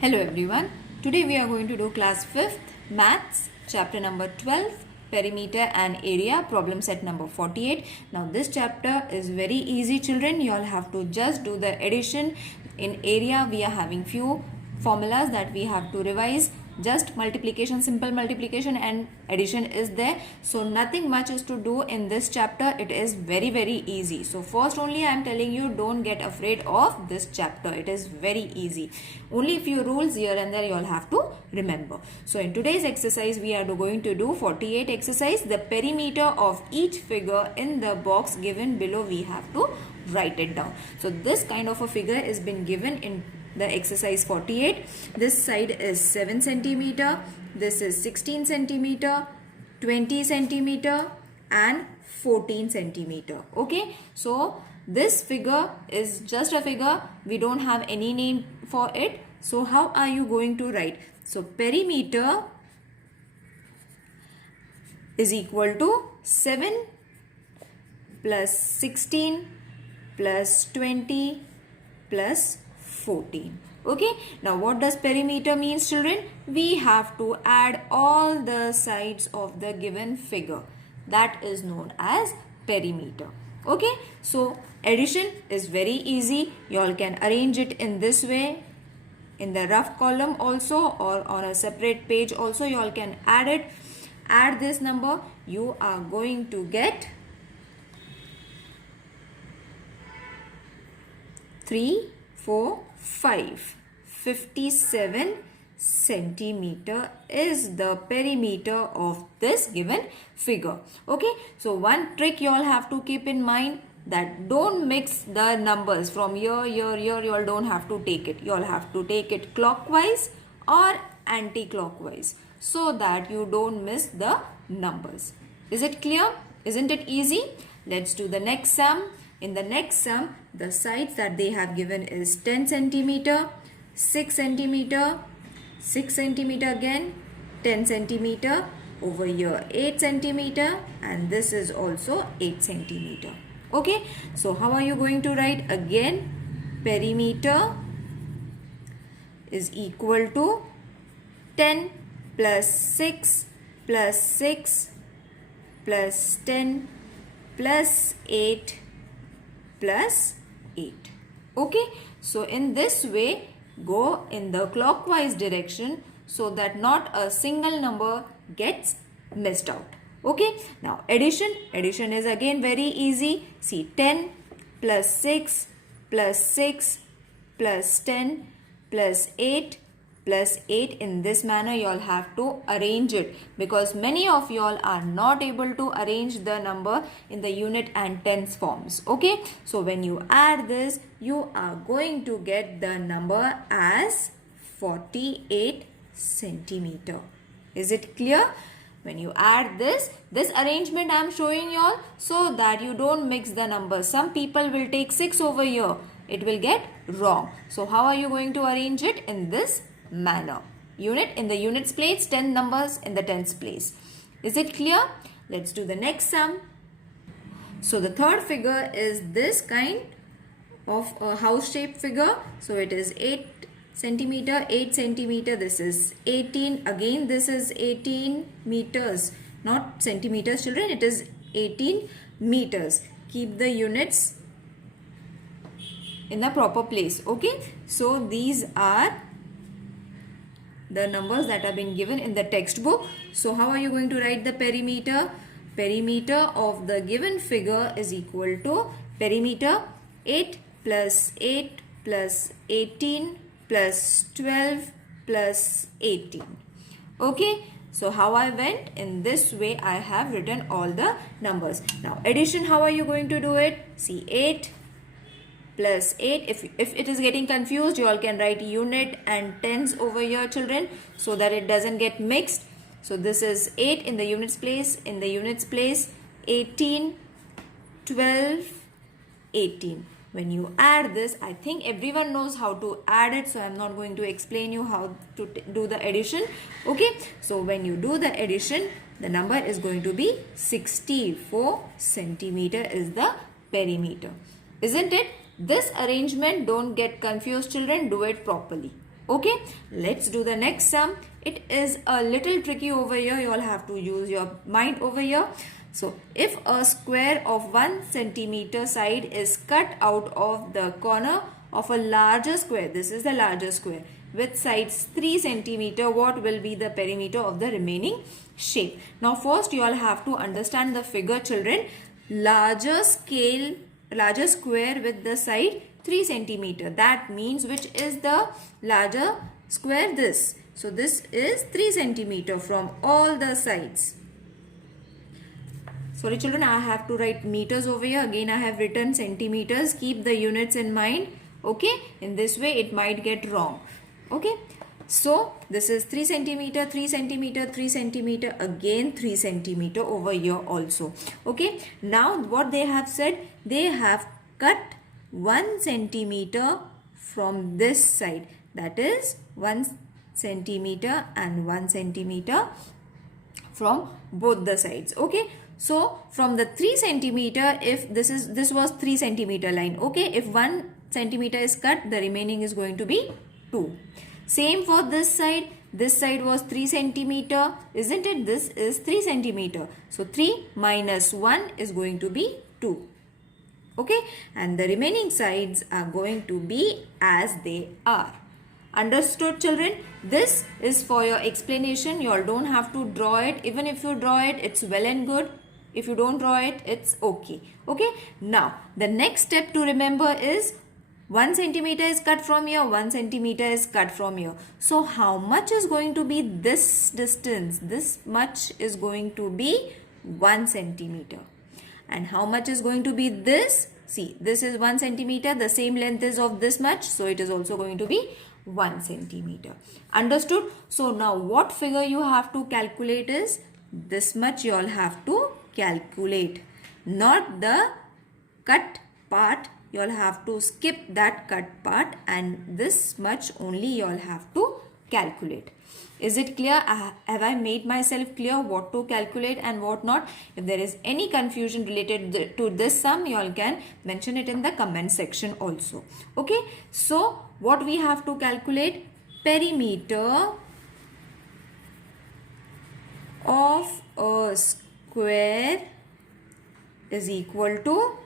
Hello everyone. Today we are going to do class 5th maths chapter number 12 perimeter and area problem set number 48. Now this chapter is very easy children. You all have to just do the addition. In area we are having few formulas that we have to revise. Just multiplication, simple multiplication and addition is there. So nothing much is to do in this chapter. It is very easy. So first only I am telling you, don't get afraid of this chapter. It is very easy. Only few rules here and there you all have to remember. So in today's exercise we are going to do 48 exercise. The perimeter of each figure in the box given below we have to write it down. So this kind of a figure is been given in the exercise 48. This side is 7 centimeter, this is 16 centimeter, 20 centimeter and 14 centimeter. Okay, so this figure is just a figure. We don't have any name for it. So how are you going to write? So perimeter is equal to 7 plus 16 plus 20 plus 14. Okay, now what does perimeter means children? We have to add all the sides of the given figure. That is known as perimeter. Okay, so addition is very easy. You all can arrange it in this way, in the rough column also, or on a separate page also. You all can add it. Add this number. You are going to get 3, 4, 5. 57 centimeter is the perimeter of this given figure. Okay, so one trick you all have to keep in mind, that don't mix the numbers from here. You all don't have to take it. You all have to take it clockwise or anti-clockwise so that you don't miss the numbers. Is it clear? Isn't it easy? Let's do the next sum. In the next sum, the sides that they have given is 10 centimeter, 6 centimeter, 6 centimeter again, 10 centimeter, over here 8 centimeter and this is also 8 centimeter. Okay, so how are you going to write? Again, perimeter is equal to 10 plus 6 plus 6 plus 10 plus 8 plus 8. Okay, so in this way go in the clockwise direction so that not a single number gets missed out. Okay, now addition is again very easy. See, 10 plus 6 plus 6 plus 10 plus 8 plus 8. In this manner you all have to arrange it, because many of you all are not able to arrange the number in the unit and tens forms. Okay, so when you add this, you are going to get the number as 48 centimeter. Is it clear? When you add this arrangement I am showing you all so that you don't mix the numbers. Some people will take 6 over here. It will get wrong. So how are you going to arrange it? In this manner. Unit in the units place, 10 numbers in the tens place. Is it clear? Let's do the next sum. So the third figure is this kind of a house shaped figure. So it is 8 centimeter, 8 centimeter. This is 18. Again this is 18 meters, not centimeters children. It is 18 meters. Keep the units in the proper place. Okay, so these are the numbers that have been given in the textbook. So how are you going to write the perimeter? Perimeter of the given figure is equal to perimeter 8 plus 8 plus 18 plus 12 plus 18. Okay, so how I went? In this way I have written all the numbers. Now addition, how are you going to do it? See, 8 plus 8. If it is getting confused, you all can write unit and tens over here children, so that it doesn't get mixed. So this is 8 in the units place, 18, 12, 18. When you add this, I think everyone knows how to add it, so I am not going to explain you how to do the addition. Okay, so when you do the addition, the number is going to be 64 centimeter is the perimeter. Isn't it? This arrangement, don't get confused children, do it properly. Okay, let's do the next sum. It is a little tricky over here. You all have to use your mind over here. So if a square of 1 centimeter side is cut out of the corner of a larger square, this is the larger square, with sides 3 centimeter, what will be the perimeter of the remaining shape? Now first you all have to understand the figure, children. Larger square with the side 3 centimeter. That means which is the larger square? This. So this is 3 centimeter from all the sides. Sorry children, I have to write meters over here. Again I have written centimeters. Keep the units in mind. Okay, in this way it might get wrong. Okay, so this is 3 centimeter, 3 centimeter, 3 centimeter, again 3 centimeter over here also. Okay, now what they have said, they have cut 1 centimeter from this side, that is 1 centimeter and 1 centimeter from both the sides. Okay, so from the 3 centimeter, if this was 3 centimeter line, okay, if 1 centimeter is cut, the remaining is going to be 2. Same for this side was 3 centimeter, isn't it? This is 3 centimeter. So 3 minus 1 is going to be 2. Okay, and the remaining sides are going to be as they are. Understood children? This is for your explanation. You all don't have to draw it. Even if you draw it, it's well and good. If you don't draw it, it's okay. Okay, now the next step to remember is 1 centimeter is cut from here, 1 centimeter is cut from here. So how much is going to be this distance? This much is going to be 1 centimeter. And how much is going to be this? See, this is 1 centimeter. The same length is of this much. So it is also going to be 1 centimeter. Understood? So now what figure you have to calculate is this much you all have to calculate. Not the cut part. You all have to skip that cut part and this much only you all have to calculate. Is it clear? Have I made myself clear what to calculate and what not? If there is any confusion related to this sum, you all can mention it in the comment section also. Okay. So what we have to calculate? Perimeter of a square is equal to,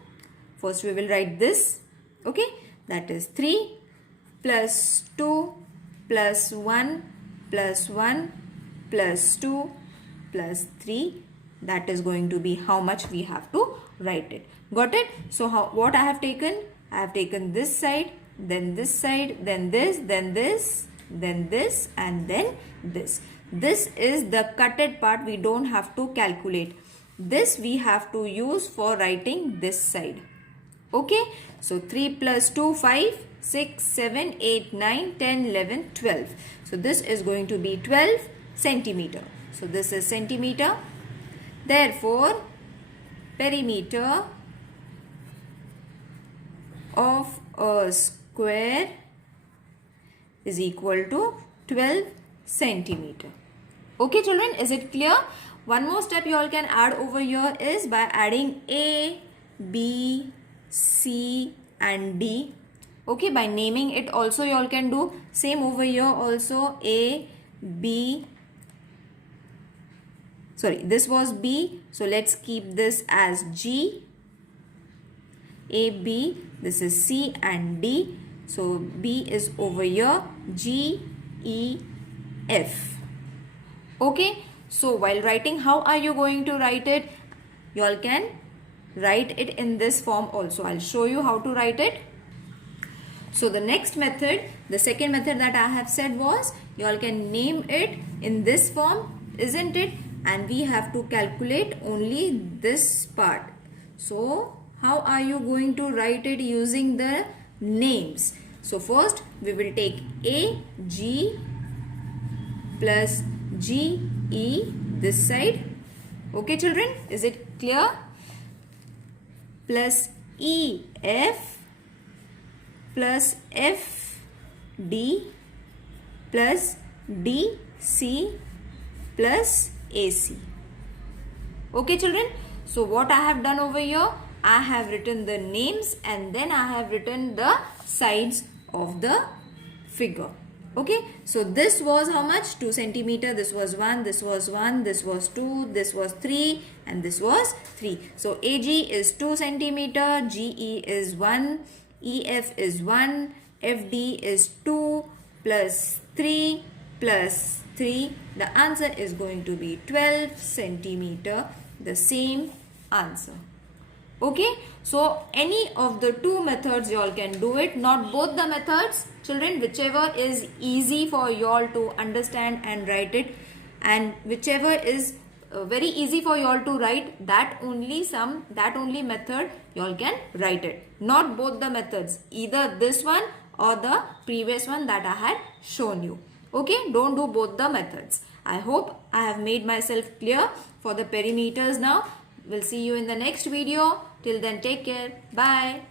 first we will write this, okay, that is 3 plus 2 plus 1 plus 1 plus 2 plus 3, that is going to be how much we have to write it. Got it? So what I have taken? I have taken this side, then this side, then this, then this, then this and then this. This is the cutted part, we don't have to calculate. This we have to use for writing this side. Okay, so 3 plus 2, 5, 6, 7, 8, 9, 10, 11, 12. So this is going to be 12 centimeter. So this is centimeter. Therefore, perimeter of a square is equal to 12 centimeter. Okay children, is it clear? One more step you all can add over here is by adding A, B, C and D. Okay, by naming it also you all can do. Same over here also, A, B. Sorry, this was B. So let's keep this as G. A, B, this is C and D. So B is over here, G, E, F. Okay, so while writing, how are you going to write it? You all can write it in this form also. I'll show you how to write it. So the next method, the second method that I have said was, you all can name it in this form, isn't it? And we have to calculate only this part. So how are you going to write it using the names? So first we will take A, G plus G, E this side. Okay children, is it clear? Plus E, F plus F, D plus D, C plus AC. Okay children, so what I have done over here, I have written the names and then I have written the sides of the figure. Okay, so this was how much? 2 centimeter. This was 1, this was 1, this was 2, this was 3, and this was 3. So AG is 2 centimeter, GE is 1, EF is 1, FD is 2 plus 3 plus 3. The answer is going to be 12 centimeter. The same answer. Okay, so any of the two methods you all can do it, not both the methods. Children, whichever is easy for you all to understand and write it, and whichever is very easy for you all to write, that only method you all can write it. Not both the methods, either this one or the previous one that I had shown you. Okay, don't do both the methods. I hope I have made myself clear for the perimeters now. We'll see you in the next video. Till then, take care. Bye.